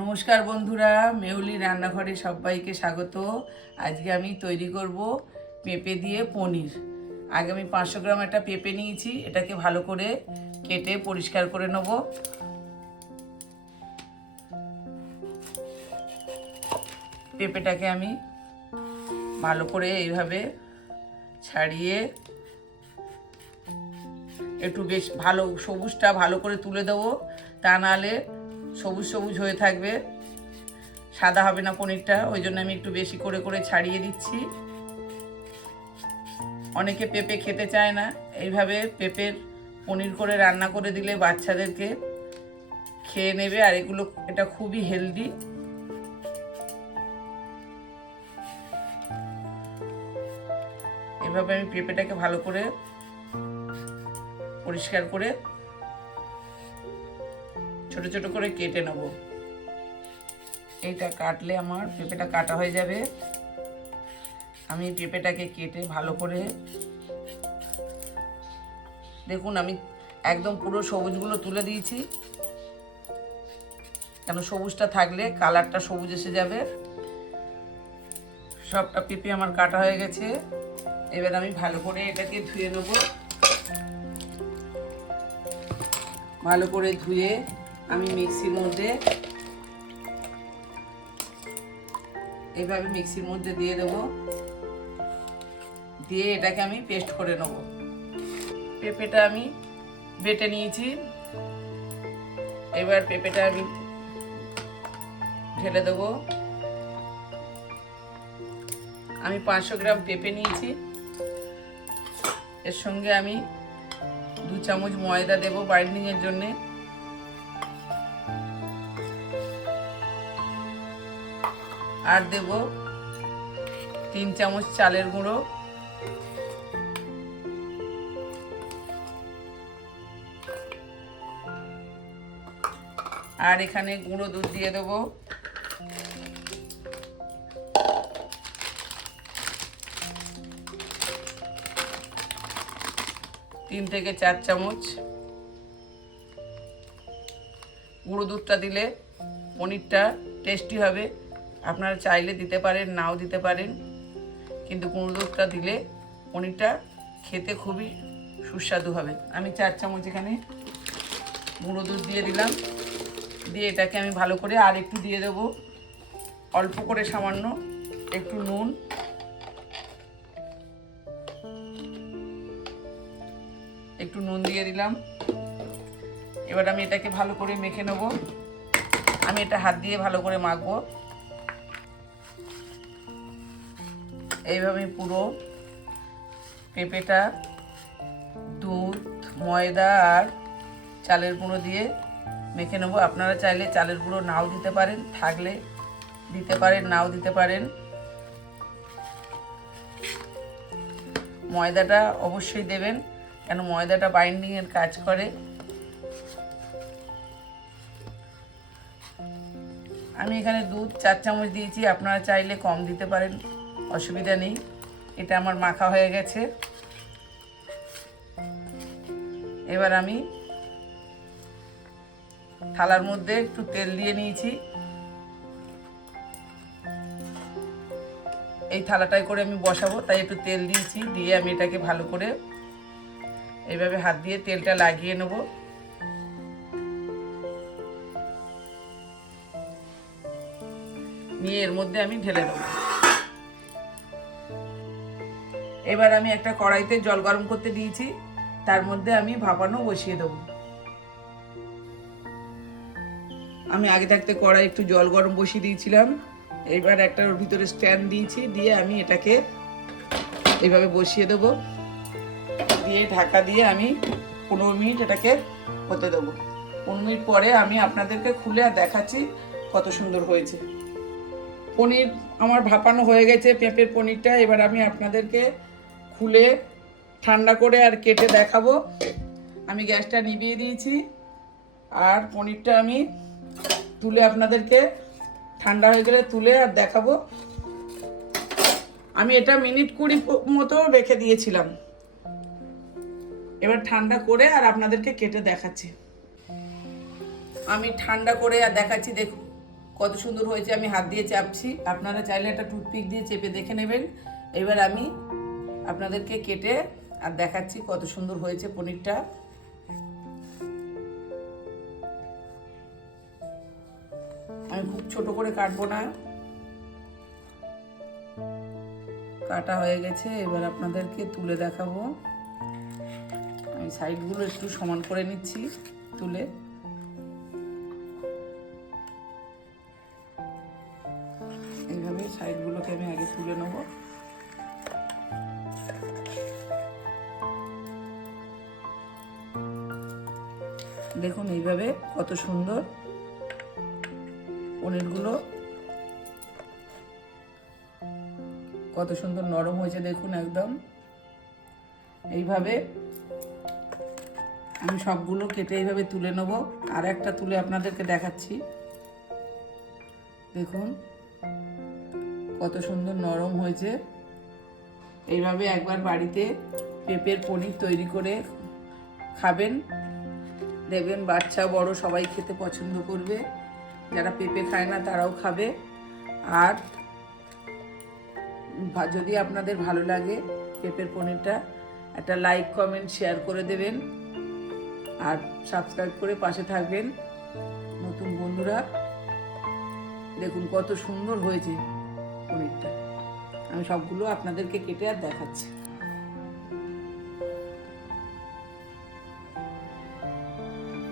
নমস্কার বন্ধুরা, মেহুলি রান্নাঘরে সবাইকে স্বাগত। আজকে আমি তৈরি করব পেঁপে দিয়ে পনির। আগে আমি 500 গ্রাম একটা পেঁপে নিয়েছি, এটাকে ভালো করে কেটে পরিষ্কার করে নেব। পেঁপেটাকে আমি ভালো করে এইভাবে ছাড়িয়ে একটু বেশ ভালো সবুজটা ভালো করে তুলে দেবো, তা নাহলে সবুজ সবুজ হয়ে থাকবে, সাদা হবে না পনিরটা। ওই জন্য আমি একটু বেশি করে করে ছাড়িয়ে দিচ্ছি। অনেকে পেঁপে খেতে চায় না, এইভাবে পেঁপের পনির করে রান্না করে দিলে বাচ্চাদেরকে খেয়ে নেবে। আর এটা খুবই হেলদি। এভাবে আমি পেঁপেটাকে ভালো করে পরিষ্কার করে ছোট ছোট করে কেটে নেব। এইটা কাটলে আমার পেঁপেটা কাটা হয়ে যাবে। আমি পেঁপেটাকে কেটে ভালো করে, দেখুন আমি একদম পুরো সবুজগুলো তুলে দিয়েছি, কেন সবুজটা থাকলে কালারটা সবুজ এসে যাবে। সবটা পেঁপে আমার কাটা হয়ে গেছে। এবার আমি ভালো করে এটাকে ধুয়ে নেব। ভালো করে ধুয়ে আমি মিক্সির মধ্যে এইভাবে দিয়ে দেব। দিয়ে এটাকে আমি পেস্ট করে নেব। পেঁপেটা আমি বেটে নিয়েছি। এবার পেঁপেটা আমি ঢেলে দেব। আমি 500 গ্রাম পেঁপে নিয়েছি, এর সঙ্গে আমি 2 চামচ ময়দা দেব বাইন্ডিং এর জন্য। আর দেব 3 চামচ চালের গুঁড়ো। আর এখানে গুঁড়ো দুধ দিয়ে দেব। তিন থেকে 4 চামচ। গুঁড়ো দুধটা দিলে পনিরটা টেস্টি হবে। আপনারা চাইলে দিতে পারেন, নাও দিতে পারেন, কিন্তু গুঁড়ো দুধটা দিলে পনিরটা খেতে খুবই সুস্বাদু হবে। আমি 4 চামচ এখানে গুঁড়ো দুধ দিয়ে দিলাম। দিয়ে এটাকে আমি ভালো করে আর একটু দিয়ে দেবো, অল্প করে সামান্য একটু নুন। একটু নুন দিয়ে দিলাম। এবার আমি এটাকে ভালো করে মেখে নেব। আমি এটা হাত দিয়ে ভালো করে মাখবো। এইভাবে পুরো পেঁপেটা দুধ, ময়দা আর চালের গুঁড়ো দিয়ে মেখে নেব। আপনারা চাইলে চালের গুঁড়ো নাও দিতে পারেন, থাকলে দিতে পারেন, নাও দিতে পারেন। ময়দাটা অবশ্যই দেবেন, কেন ময়দাটা বাইন্ডিং এর কাজ করে। আমি এখানে দুধ 4 চামচ দিয়েছি, আপনারা চাইলে কম দিতে পারেন, অসুবিধা নেই। এটা আমার মাখা হয়ে গেছে। এবার আমি থালার মধ্যে একটু তেল দিয়ে নিয়েছি। এই থালাটায় করে আমি বসাবো, তাই একটু তেল দিয়েছি। দিয়ে আমি এটাকে ভালো করে এইভাবে হাত দিয়ে তেলটা লাগিয়ে নেব। নিয়ে এর মধ্যে আমি ঢেলে দেবো। এবার আমি একটা কড়াইতে জল গরম করতে দিয়েছি, তার মধ্যে আমি ভাপানো বসিয়ে দেবো। আমি আগে থাকতে কড়াই একটু জল গরম বসিয়ে দিয়েছিলাম। এবার একটা ওর ভিতরে স্ট্যান্ড দিয়েছি, দিয়ে আমি এটাকে এইভাবে বসিয়ে দেবো। দিয়ে ঢাকা দিয়ে আমি 15 মিনিট এটাকে হতে দেবো। 15 মিনিট পরে আমি আপনাদেরকে খুলে আর দেখাচ্ছি কত সুন্দর হয়েছে। পনির আমার ভাপানো হয়ে গেছে, পেঁপের পনিরটা। এবার আমি আপনাদেরকে খুলে ঠান্ডা করে আর কেটে দেখাবো। আমি গ্যাসটা নিভিয়ে দিয়েছি, আর পনিরটা আমি তুলে আপনাদেরকে ঠান্ডা হয়ে গেলে তুলে আর দেখাবো। আমি এটা মিনিট 20 মতো রেখে দিয়েছিলাম। এবার ঠান্ডা করে আর আপনাদেরকে কেটে দেখাচ্ছি। আমি ঠান্ডা করে আর দেখাচ্ছি। দেখুন কত সুন্দর হয়েছে, আমি হাত দিয়ে চাপছি, আপনারা চাইলে একটা টুথপিক দিয়ে চেপে দেখে নেবেন। এবার আমি আপনাদেরকে কেটে আর দেখাচ্ছি কত সুন্দর হয়েছে পনিরটা। আমি খুব ছোট করে কাটবো না, কাটা হয়ে গেছে। এবার আপনাদেরকে তুলে দেখাবো। আমি সাইডগুলো একটু সমান করে নিচ্ছি তুলে। এইভাবে সাইডগুলোকে আমি আগে তুলে নেব। দেখুন এইভাবে কত সুন্দর পনিরগুলো, কত সুন্দর নরম হয়েছে দেখুন একদম। এইভাবে আমি সবগুলো কেটে এইভাবে তুলে নেব। আর একটা তুলে আপনাদেরকে দেখাচ্ছি। দেখুন কত সুন্দর নরম হয়েছে। এইভাবে একবার বাড়িতে পেঁপের পনির তৈরি করে খাবেন, দেখবেন বাচ্চা বড় সবাই খেতে পছন্দ করবে। যারা পেঁপে খায় না তারাও খাবে। আর যদি আপনাদের ভালো লাগে পেঁপের পনিরটা, একটা লাইক কমেন্ট শেয়ার করে দেবেন আর সাবস্ক্রাইব করে পাশে থাকবেন নতুন বন্ধুরা। দেখুন কত সুন্দর হয়েছে পনিরটা। আমি সবগুলো আপনাদেরকে কেটে আর দেখাচ্ছি।